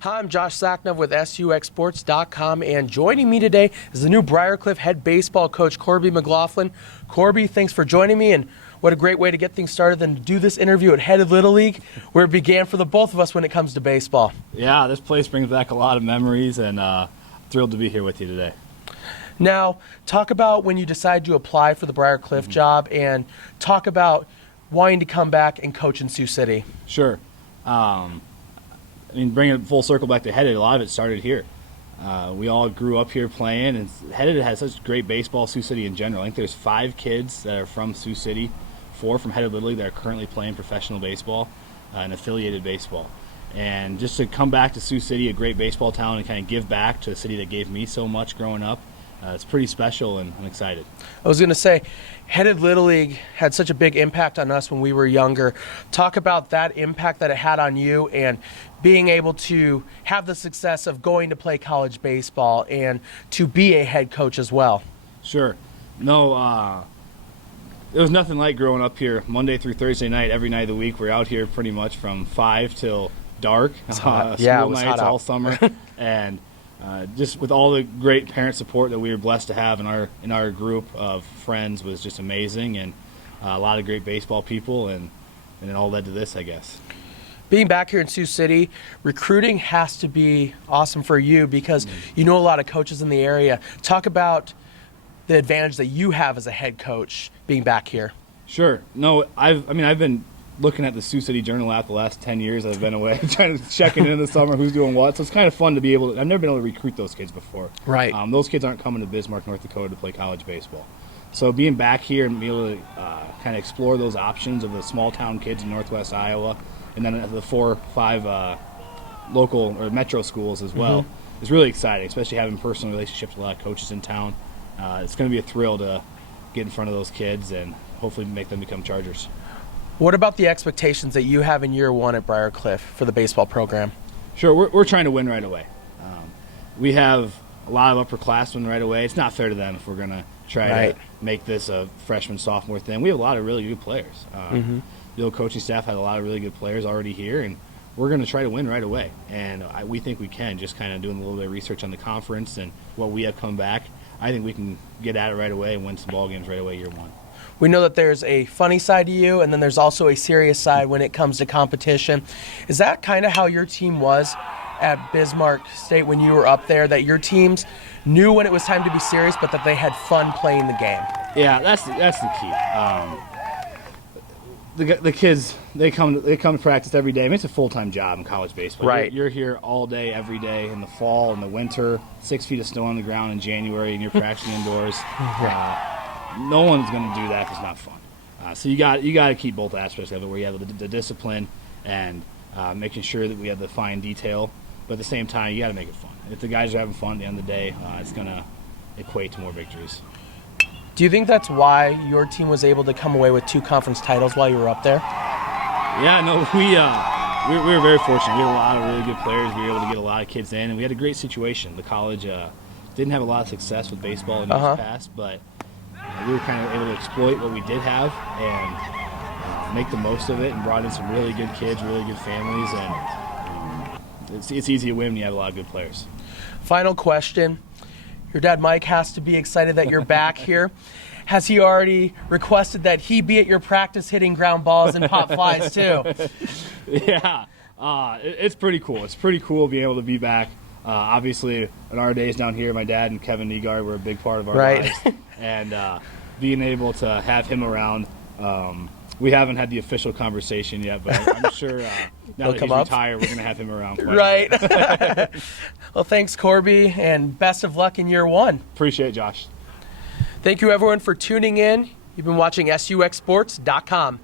Hi, I'm Josh Sacknov with SUXSports.com, and joining me today is the new Briarcliff head baseball coach, Corby McGlauflin. Corby, thanks for joining me, and what a great way to get things started than to do this interview at Headed Little League, where it began for the both of us when it comes to baseball. Yeah, this place brings back a lot of memories, and thrilled to be here with you today. Now, talk about when you decided to apply for the Briarcliff job, and talk about wanting to come back and coach in Sioux City. Sure. Bringing it full circle back to Headed, a lot of it started here. We all grew up here playing, and Headed has such great baseball, Sioux City in general. I think there's 5 kids that are from Sioux City, 4 from Headed Little League that are currently playing professional baseball and affiliated baseball. And just to come back to Sioux City, a great baseball town, and kind of give back to a city that gave me so much growing up, it's pretty special, and I'm excited. I was going to say, Headed Little League had such a big impact on us when we were younger. Talk about that impact that it had on you and being able to have the success of going to play college baseball and to be a head coach as well. Sure. No, it was nothing like growing up here Monday through Thursday night, every night of the week. We're out here pretty much from 5 till dark. School nights all summer. And just with all the great parent support that we were blessed to have in our group of friends was just amazing, and a lot of great baseball people, and it all led to this, I guess. Being back here in Sioux City, recruiting has to be awesome for you because you know a lot of coaches in the area. Talk about the advantage that you have as a head coach being back here. Sure. No, I've been looking at the Sioux City Journal app the last 10 years I've been away, trying to check in the summer who's doing what. So it's kind of fun to be able to – I've never been able to recruit those kids before. Right. Those kids aren't coming to Bismarck, North Dakota to play college baseball. So being back here and being able to kind of explore those options of the small-town kids in northwest Iowa, and then the 4 or 5 local or metro schools as well, is really exciting, especially having personal relationships with a lot of coaches in town. It's going to be a thrill to get in front of those kids and hopefully make them become Chargers. What about the expectations that you have in year 1 at Briarcliff for the baseball program? Sure, we're trying to win right away. We have a lot of upperclassmen right away. It's not fair to them if we're going to try to make this a freshman-sophomore thing. We have a lot of really good players. The old coaching staff had a lot of really good players already here, and we're going to try to win right away. And we think we can, just kind of doing a little bit of research on the conference and what we have come back. I think we can get at it right away and win some ball games right away year 1. We know that there's a funny side to you, and then there's also a serious side when it comes to competition. Is that kind of how your team was at Bismarck State when you were up there, that your teams knew when it was time to be serious, but that they had fun playing the game? Yeah, that's the key. The kids, they come to practice every day. I mean, it's a full-time job in college baseball. Right. You're here all day, every day, in the fall, in the winter, 6 feet of snow on the ground in January, and you're practicing indoors. No one's going to do that if it's not fun. So you got to keep both aspects of it, where you have the discipline and making sure that we have the fine detail, but at the same time, you got to make it fun. If the guys are having fun at the end of the day, it's going to equate to more victories. Do you think that's why your team was able to come away with 2 conference titles while you were up there? Yeah, no, we were very fortunate. We had a lot of really good players. We were able to get a lot of kids in, and we had a great situation. The college didn't have a lot of success with baseball in years past, but we were kind of able to exploit what we did have and make the most of it, and brought in some really good kids, really good families, and it's easy to win when you have a lot of good players. Final question. Your dad, Mike, has to be excited that you're back here. Has he already requested that he be at your practice hitting ground balls and pop flies too? Yeah, it's pretty cool. It's pretty cool being able to be back. Obviously, in our days down here, my dad and Kevin Negard were a big part of our lives. And being able to have him around, we haven't had the official conversation yet, but I'm sure now that he's retired, we're going to have him around. Right. Well, thanks, Corby, and best of luck in year 1. Appreciate it, Josh. Thank you, everyone, for tuning in. You've been watching SUXSports.com.